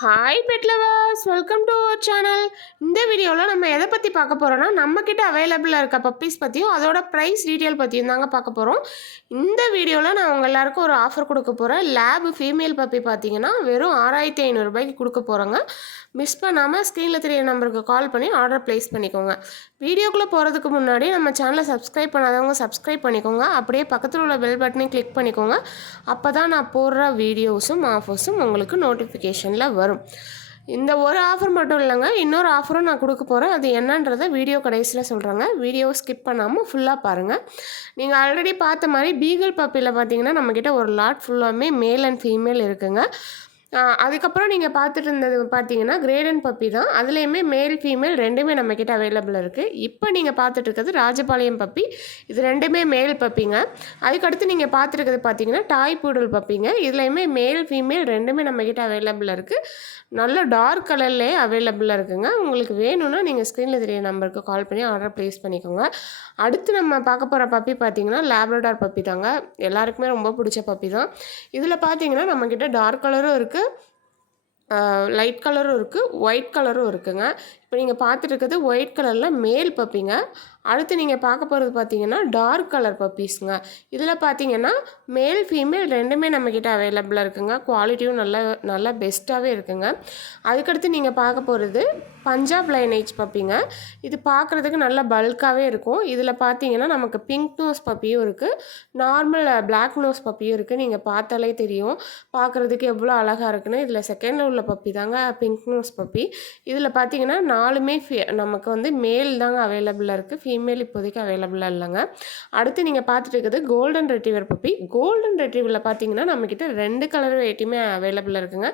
Hi pet lovers, welcome to our channel. இந்த வீடியோவில் நம்ம எதை பற்றி பார்க்க போகிறோன்னா, நம்மக்கிட்ட அவைலபிளாக இருக்க பப்பீஸ் பற்றியும் அதோட ப்ரைஸ் டீட்டெயில் பற்றியும் தாங்க பார்க்க போகிறோம். இந்த வீடியோவில் நான் உங்கள் எல்லாருக்கும் ஒரு ஆஃபர் கொடுக்க போகிறேன். லேப் ஃபீமேல் பப்பி பார்த்தீங்கன்னா வெறும் 6500 ரூபாய்க்கு கொடுக்க போகிறோங்க. மிஸ் பண்ணாமல் ஸ்க்ரீனில் தெரிய நம்பருக்கு கால் பண்ணி ஆர்டர் ப்ளேஸ் பண்ணிக்கோங்க. வீடியோக்குள்ளே போகிறதுக்கு முன்னாடி நம்ம சேனலை சப்ஸ்கிரைப் பண்ணாதவங்க சப்ஸ்கிரைப் பண்ணிக்கோங்க. அப்படியே பக்கத்தில் உள்ள பெல் பட்டனையும் கிளிக் பண்ணிக்கோங்க. அப்போ தான் நான் போடுற வீடியோஸும் ஆஃபர்ஸும் உங்களுக்கு நோட்டிஃபிகேஷனில் வரும். இந்த ஒரு ஆஃபர் மட்டும் இல்லைங்க, இன்னொரு ஆஃபரும் நான் கொடுக்க போகிறேன். அது என்னன்றதை வீடியோ கடைசியில் சொல்கிறேங்க. வீடியோ ஸ்கிப் பண்ணாமல் ஃபுல்லாக பாருங்கள். நீங்கள் ஆல்ரெடி பார்த்த மாதிரி பீகிள் பப்பியில் பார்த்தீங்கன்னா நம்மக்கிட்ட ஒரு லாட் ஃபுல்லாமே மேல் அண்ட் ஃபீமேல் இருக்குங்க. அதுக்கப்புறம் நீங்கள் பார்த்துட்டு இருந்தது பார்த்தீங்கன்னா கிரேடன் பப்பி தான். அதுலேயுமே மேல் ஃபீமேல் ரெண்டுமே நம்மக்கிட்ட அவைலபிள் இருக்குது. இப்போ நீங்கள் பார்த்துட்டு இருக்கிறது ராஜபாளையம் பப்பி. இது ரெண்டுமே மேல் பப்பிங்க. அதுக்கடுத்து நீங்கள் பார்த்துருக்கிறது பார்த்தீங்கன்னா டாய் பூடல் பப்பிங்க. இதுலேயுமே மேல் ஃபீமேல் ரெண்டுமே நம்மக்கிட்ட அவைலபிள் இருக்குது. நல்ல டார்க் கலர்லேயே அவைலபிளாக இருக்குங்க. உங்களுக்கு வேணும்னா நீங்கள் ஸ்க்ரீனில் தெரிய நம்பருக்கு கால் பண்ணி ஆர்டர் ப்ளேஸ் பண்ணிக்கோங்க. அடுத்து நம்ம பார்க்க போகிற பப்பி பார்த்தீங்கன்னா லேப்ரடார் பப்பி தாங்க. எல்லாருக்குமே ரொம்ப பிடிச்ச பப்பி தான். இதில் பார்த்தீங்கன்னா நம்மக்கிட்ட டார்க் கலரும் இருக்குது, லைட் கலரும் இருக்குது, ஒயிட் கலரும் இருக்குங்க. இப்போ நீங்கள் பார்த்துட்டு இருக்கிறது ஒயிட் கலரில் மேல் பப்பிங்க. அடுத்து நீங்கள் பார்க்க போகிறது பார்த்தீங்கன்னா டார்க் கலர் பப்பீஸுங்க. இதில் பார்த்தீங்கன்னா மேல் ஃபீமேல் ரெண்டுமே நம்மக்கிட்ட அவைலபிளாக இருக்குங்க. குவாலிட்டியும் நல்லா பெஸ்ட்டாகவே இருக்குங்க. அதுக்கடுத்து நீங்கள் பார்க்க போகிறது பஞ்சாப் லைனேஜ் பப்பிங்க. இது பார்க்குறதுக்கு நல்லா பல்காகவே இருக்கும். இதில் பார்த்தீங்கன்னா நமக்கு பிங்க் நோஸ் பப்பியும் இருக்குது, நார்மல் பிளாக் நோஸ் பப்பியும் இருக்குது. நீங்கள் பார்த்தாலே தெரியும் பார்க்குறதுக்கு எவ்வளோ அழகாக இருக்குன்னு. இதில் செகண்டில் உள்ள பப்பி தாங்க பிங்க் நோஸ் பப்பி. இதில் பார்த்தீங்கன்னா நாலுமே நமக்கு வந்து மேல் தாங்க அவைலபிளாக இருக்குது, ஃபீமேல் இப்போதைக்கு அவைலபிளாக இல்லைங்க. அடுத்து நீங்கள் பார்த்துட்டு இருக்கிறது கோல்டன் ரெட்ரீவர் பப்பி. கோல்டன் ரெட்ரீவரில் பார்த்தீங்கன்னா நம்மக்கிட்ட 2 கலர் வெரைட்டியுமே அவைலபிளாக இருக்குங்க.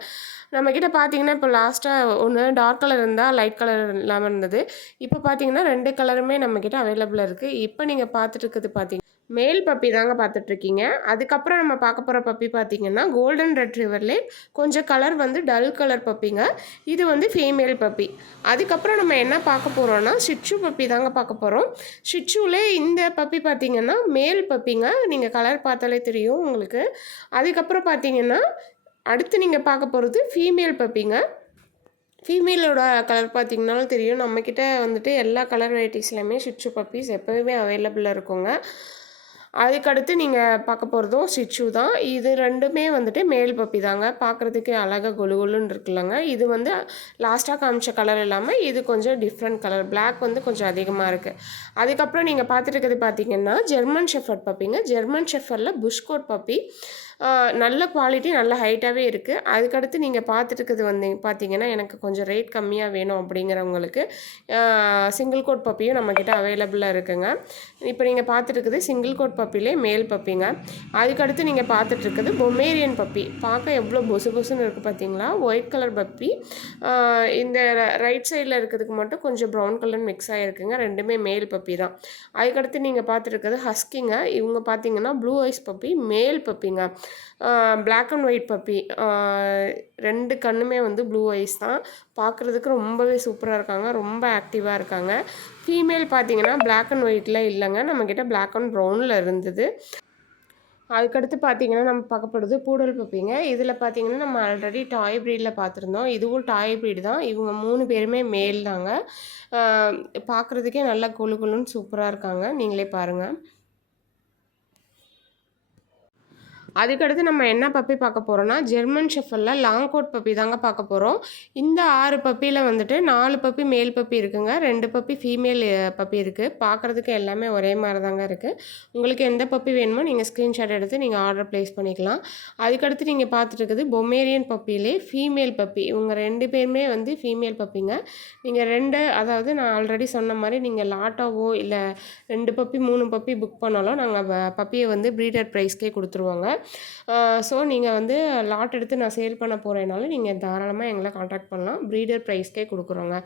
நம்மக்கிட்ட பார்த்தீங்கன்னா இப்போ லாஸ்ட்டாக ஒன்று டார்க் கலர் இருந்தால் லைட் கலர் இல்லாமல் இருந்தது. இப்போ பார்த்தீங்கன்னா 2 கலருமே நம்மக்கிட்ட அவைலபிளாக இருக்குது. இப்போ நீங்கள் பார்த்துட்டு இருக்கிறது பார்த்தீங்கன்னா மேல் பப்பி தாங்க பார்த்துட்ருக்கீங்க. அதுக்கப்புறம் நம்ம பார்க்க போகிற பப்பி பார்த்தீங்கன்னா கோல்டன் ரெட்ரீவர்லே கொஞ்சம் கலர் வந்து டல் கலர் பப்பிங்க. இது வந்து ஃபீமேல் பப்பி. அதுக்கப்புறம் நம்ம என்ன பார்க்க போகிறோன்னா ஷிட்சு பப்பி தாங்க பார்க்க போகிறோம். ஷிட்சுலே இந்த பப்பி பார்த்தீங்கன்னா மேல் பப்பிங்க. நீங்கள் கலர் பார்த்தாலே தெரியும் உங்களுக்கு. அதுக்கப்புறம் பார்த்தீங்கன்னா அடுத்து நீங்கள் பார்க்க போகிறது ஃபீமேல் பப்பிங்க. ஃபீமேலோட கலர் பார்த்திங்கனாலும் தெரியும். நம்மக்கிட்ட வந்துட்டு எல்லா கலர் வெரைட்டிஸ்லையுமே ஷிட்சு பப்பீஸ் எப்போவுமே அவைலபிளாக இருக்குங்க. அதுக்கடுத்து நீங்கள் பார்க்க போகிறதும் ஷிட்சு தான். இது ரெண்டுமே வந்துட்டு மேல் பப்பி தாங்க. பார்க்குறதுக்கு அழகாக கொலுன்னு இருக்குல்லங்க. இது வந்து லாஸ்ட்டாக காமிச்ச கலர் இல்லாமல் இது கொஞ்சம் டிஃப்ரெண்ட் கலர், பிளாக் வந்து கொஞ்சம் அதிகமாக இருக்குது. அதுக்கப்புறம் நீங்கள் பார்த்துட்டு இருக்கிறது பார்த்தீங்கன்னா ஜெர்மன் ஷெஃபர்ட் பப்பிங்க. ஜெர்மன் ஷெஃபர்டில் புஷ்கோட் பப்பி. நல்ல குவாலிட்டி, நல்ல ஹைட்டாகவே இருக்குது. அதுக்கடுத்து நீங்கள் பார்த்துட்டு இருக்கிறது வந்து பார்த்தீங்கன்னா எனக்கு கொஞ்சம் ரேட் கம்மியாக வேணும் அப்படிங்கிறவங்களுக்கு சிங்கிள் கோட் பப்பியும் நம்மக்கிட்ட அவைலபிளாக இருக்குங்க. இப்போ நீங்கள் பார்த்துட்டு இருக்குது சிங்கிள் கோட் பப்பிலே மேல் பப்பிங்க. அதுக்கடுத்து நீங்கள் பார்த்துட்டு இருக்குது பொமேரியன் பப்பி. பார்க்க எவ்வளோ பொசு பொசுன்னு இருக்குது பார்த்தீங்களா. White colour puppy. இந்த ரைட் சைடில் இருக்கிறதுக்கு மட்டும் கொஞ்சம் ப்ரௌன் கலர் மிக்ஸ் ஆகிருக்குங்க. ரெண்டுமே மேல் பப்பி தான். அதுக்கடுத்து நீங்கள் பார்த்துட்டு இருக்கிறது ஹஸ்கிங்க. இவங்க பார்த்தீங்கன்னா ப்ளூ ஐஸ் பப்பி, மேல் பப்பிங்க. Black and white puppy. 2 கண்ணுமே வந்து ப்ளூ ஐஸ் தான். பார்க்குறதுக்கு ரொம்பவே சூப்பராக இருக்காங்க, ரொம்ப ஆக்டிவாக இருக்காங்க. ஃபீமேல் பார்த்தீங்கன்னா பிளாக் அண்ட் ஒயிட்டில் இல்லைங்க, நம்மக்கிட்ட பிளாக் அண்ட் ப்ரௌனில் இருந்தது. அதுக்கடுத்து பார்த்தீங்கன்னா நம்ம பார்க்க போகிறது பூடல் பப்பிங்க. இதில் பார்த்தீங்கன்னா நம்ம ஆல்ரெடி டாய் ப்ரீடில் பார்த்துருந்தோம். இதுவும் டாய் ப்ரீடு தான். இவங்க 3 பேருமே மேல் தாங்க. பார்க்குறதுக்கே நல்லா கொலுன்னு சூப்பராக இருக்காங்க. நீங்களே பாருங்கள். அதுக்கடுத்து நம்ம என்ன பப்பி பார்க்க போகிறோன்னா ஜெர்மன் ஷெஃபர்டில் லாங் கோட் பப்பி தாங்க பார்க்க போகிறோம். இந்த 6 பப்பியில் வந்துட்டு 4 பப்பி மேல் பப்பி இருக்குங்க, 2 பப்பி ஃபீமேல் பப்பி இருக்குது. பார்க்குறதுக்கு எல்லாமே ஒரே மாதிரி தாங்க இருக்குது. உங்களுக்கு எந்த பப்பி வேணுமோ நீங்கள் ஸ்க்ரீன்ஷாட் எடுத்து நீங்கள் ஆர்டர் ப்ளேஸ் பண்ணிக்கலாம். அதுக்கடுத்து நீங்கள் பார்த்துட்டு இருக்குது பொமேரியன் பப்பிலே ஃபீமேல் பப்பி. இவங்க 2 பேருமே வந்து ஃபீமேல் பப்பிங்க. நீங்கள் 2 அதாவது நான் ஆல்ரெடி சொன்ன மாதிரி நீங்கள் லாட்டாவோ இல்லை 2 பப்பி 3 பப்பி புக் பண்ணாலும் நாங்கள் பப்பியை வந்து ப்ரீடர் ப்ரைஸ்க்கே கொடுத்துருவோங்க. ஸோ நீங்கள் வந்து லாட் எடுத்து நான் சேல் பண்ண போகிறேனாலும் நீங்கள் தாராளமாக எங்களை காண்டாக்ட் பண்ணலாம். ப்ரீடர் ப்ரைஸ்க்கே கொடுக்குறோங்க.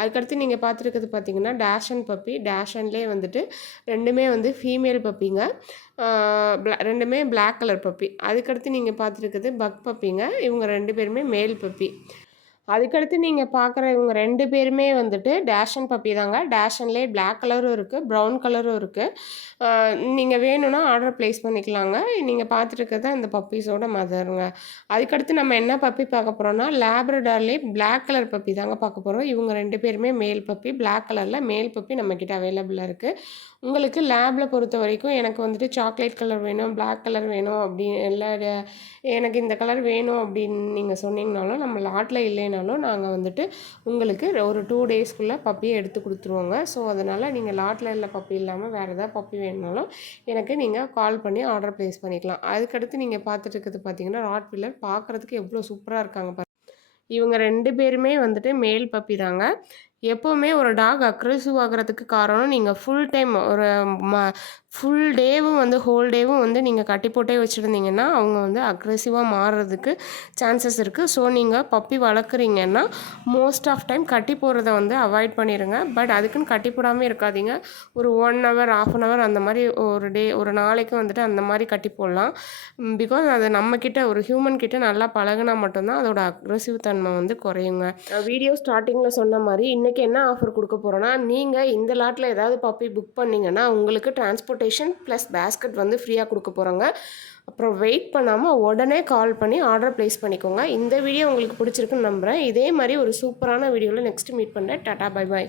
அதுக்கடுத்து நீங்கள் பார்த்துருக்கிறது பார்த்தீங்கன்னா டேஷன் பப்பி. டேஷன்லேயே வந்துட்டு 2மே வந்து ஃபீமேல் பப்பிங்க. 2மே பிளாக் கலர் பப்பி. அதுக்கடுத்து நீங்கள் பார்த்துருக்கிறது பக் பப்பிங்க. இவங்க 2 பேருமே மேல் பப்பி. அதுக்கடுத்து நீங்கள் பார்க்குற இவங்க 2 பேருமே வந்துட்டு டேஷன் பப்பி தாங்க. டேஷன்லேயே பிளாக் கலரும் இருக்குது, ப்ரௌன் கலரும் இருக்குது. நீங்கள் வேணும்னா ஆர்டர் ப்ளேஸ் பண்ணிக்கலாங்க. நீங்கள் பார்த்துட்டு இருக்கிறது தான் இந்த பப்பீஸோட மதருங்க. அதுக்கடுத்து நம்ம என்ன பப்பி பார்க்க போகிறோம்னா, லேப்ரடார்லேயே பிளாக் கலர் பப்பி தாங்க பார்க்க போகிறோம். இவங்க 2 பேருமே மேல் பப்பி. பிளாக் கலரில் மேல் பப்பி நம்மக்கிட்ட அவைலபிளாக இருக்குது. உங்களுக்கு லேபில் பொறுத்த வரைக்கும் எனக்கு வந்துட்டு சாக்லேட் கலர் வேணும், பிளாக் கலர் வேணும் அப்படி இல்லை எனக்கு இந்த கலர் வேணும் அப்படின்னு நீங்கள் சொன்னீங்கனாலும் நம்ம லாட்டில் இல்லைனாலும் நாங்கள் வந்துட்டு உங்களுக்கு ஒரு 2 டேஸ்க்குள்ளே பப்பியை எடுத்து கொடுத்துருவோங்க. ஸோ அதனால் நீங்கள் லாட்டில் இல்லை பப்பி இல்லாமல் வேறு எதாவது பப்பி வேணுனாலும் எனக்கு நீங்கள் கால் பண்ணி ஆர்டர் ப்ளேஸ் பண்ணிக்கலாம். அதுக்கடுத்து நீங்கள் பார்த்துட்டு இருக்கிறது பார்த்தீங்கன்னா ராட்வீலர். பார்க்குறதுக்கு எவ்வளோ சூப்பராக இருக்காங்க பாருங்க. இவங்க 2 பேருமே வந்துட்டு மேல் பப்பி தாங்க. எப்போவுமே ஒரு டாக் அக்ரெசிவ் ஆகுறதுக்கு காரணம் நீங்கள் ஃபுல் டைம் ஒரு ஃபுல் டேவும் வந்து ஹோல் டேவும் வந்து நீங்கள் கட்டி போட்டே வச்சுருந்தீங்கன்னா அவங்க வந்து அக்ரெசிவாக மாறுறதுக்கு சான்சஸ் இருக்குது. ஸோ நீங்கள் பப்பி வளர்க்குறீங்கன்னா மோஸ்ட் ஆஃப் டைம் கட்டி போடுறத வந்து அவாய்ட் பண்ணிடுங்க. பட் அதுக்குன்னு கட்டி போடாமல் இருக்காதீங்க. ஒரு 1 ஹவர் 1/2 ஹவர் அந்த மாதிரி ஒரு நாளைக்கு வந்துட்டு அந்த மாதிரி கட்டி போடலாம். பிகாஸ் அது நம்மக்கிட்ட ஒரு ஹியூமன் கிட்ட நல்லா பழகினா மட்டும்தான் அதோட அக்ரெசிவ் தன்மை வந்து குறையுங்க. வீடியோ ஸ்டார்டிங்கில் சொன்ன மாதிரி இன்றைக்கி என்ன ஆஃபர் கொடுக்க போகிறோன்னா, நீங்கள் இந்த லாட்டில் ஏதாவது பப்பி புக் பண்ணிங்கன்னா உங்களுக்கு டிரான்ஸ்போர்ட்டேஷன் ப்ளஸ் பேஸ்கெட் வந்து ஃப்ரீயாக கொடுக்க போகிறோங்க. அப்புறம் வெயிட் பண்ணாமல் உடனே கால் பண்ணி ஆர்டர் ப்ளேஸ் பண்ணிக்கோங்க. இந்த வீடியோ உங்களுக்கு பிடிச்சிருக்குன்னு நம்புகிறேன். இதே மாதிரி ஒரு சூப்பரான வீடியோவில் நெக்ஸ்ட்டு மீட் பண்ணுறேன். Tata bye bye.